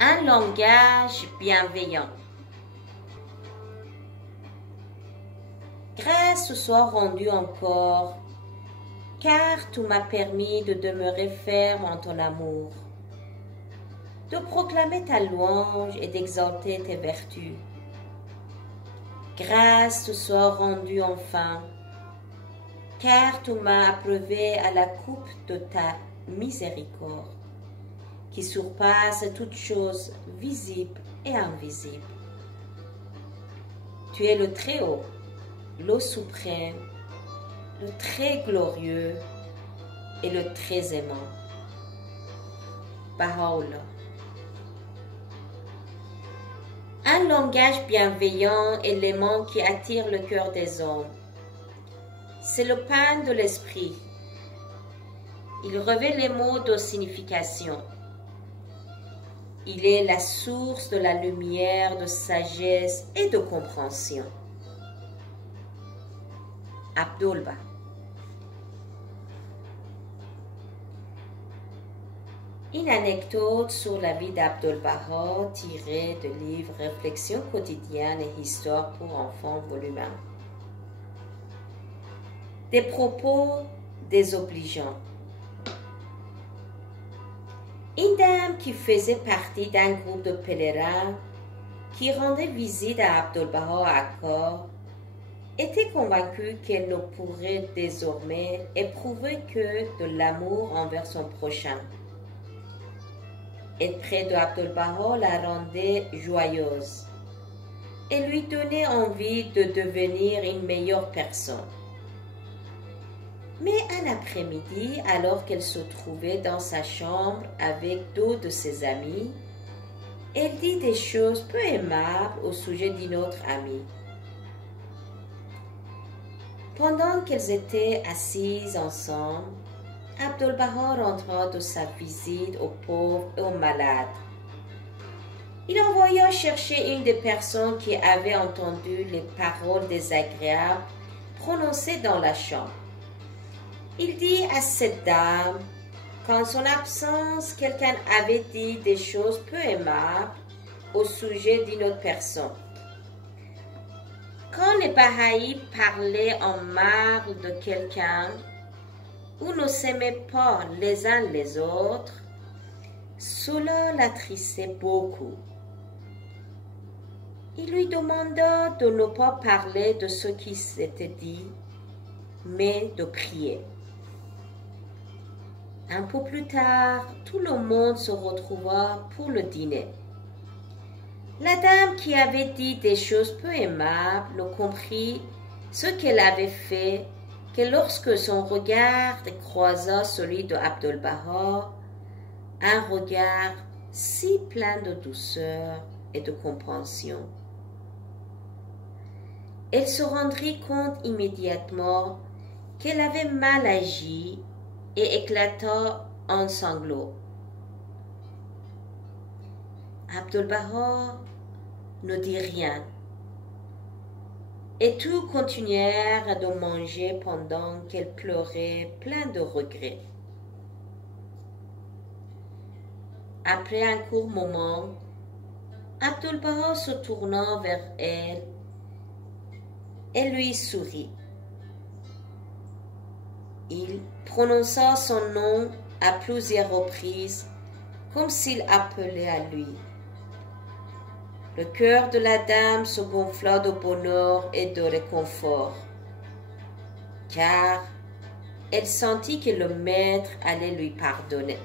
Un langage bienveillant. Grâce soit rendue encore, car tu m'as permis de demeurer ferme en ton amour, de proclamer ta louange et d'exalter tes vertus. Grâce soit rendue enfin, car tu m'as approuvé à la coupe de ta miséricorde, qui surpasse toutes choses visibles et invisibles. Tu es le Très-Haut, le Suprême, le Très Glorieux et le Très Aimant. Baha'u'llah. Un langage bienveillant est l'aimant qui attire le cœur des hommes. C'est le pain de l'esprit. Il revêt les mots de signification. Il est la source de la lumière, de sagesse et de compréhension. Abdul-Baha. Une anecdote sur la vie d'Abdul-Baha tirée du livre Réflexions quotidiennes et Histoire pour enfants, volume 1. Des propos désobligeants. Une dame qui faisait partie d'un groupe de pèlerins qui rendait visite à Abdul-Baha à Accor était convaincue qu'elle ne pourrait désormais éprouver que de l'amour envers son prochain. Être près de Abdul-Baha la rendait joyeuse et lui donnait envie de devenir une meilleure personne. Mais un après-midi, alors qu'elle se trouvait dans sa chambre avec deux de ses amis, elle dit des choses peu aimables au sujet d'une autre amie. Pendant qu'elles étaient assises ensemble, Abdul-Baha rentra de sa visite aux pauvres et aux malades. Il envoya chercher une des personnes qui avait entendu les paroles désagréables prononcées dans la chambre. Il dit à cette dame qu'en son absence, quelqu'un avait dit des choses peu aimables au sujet d'une autre personne. Quand les Bahaïs parlaient en mal de quelqu'un ou ne s'aimaient pas les uns les autres, cela l'attristait beaucoup. Il lui demanda de ne pas parler de ce qui s'était dit, mais de prier. Un peu plus tard, tout le monde se retrouva pour le dîner. La dame qui avait dit des choses peu aimables ne comprit ce qu'elle avait fait que lorsque son regard croisa celui de Abdul-Baha, un regard si plein de douceur et de compréhension. Elle se rendit compte immédiatement qu'elle avait mal agi et éclata en sanglots. Abdul-Baha ne dit rien et tous continuèrent de manger pendant qu'elle pleurait plein de regrets. Après un court moment, Abdul-Baha se tourna vers elle et lui sourit. Il prononça son nom à plusieurs reprises, comme s'il appelait à lui. Le cœur de la dame se gonfla de bonheur et de réconfort, car elle sentit que le maître allait lui pardonner.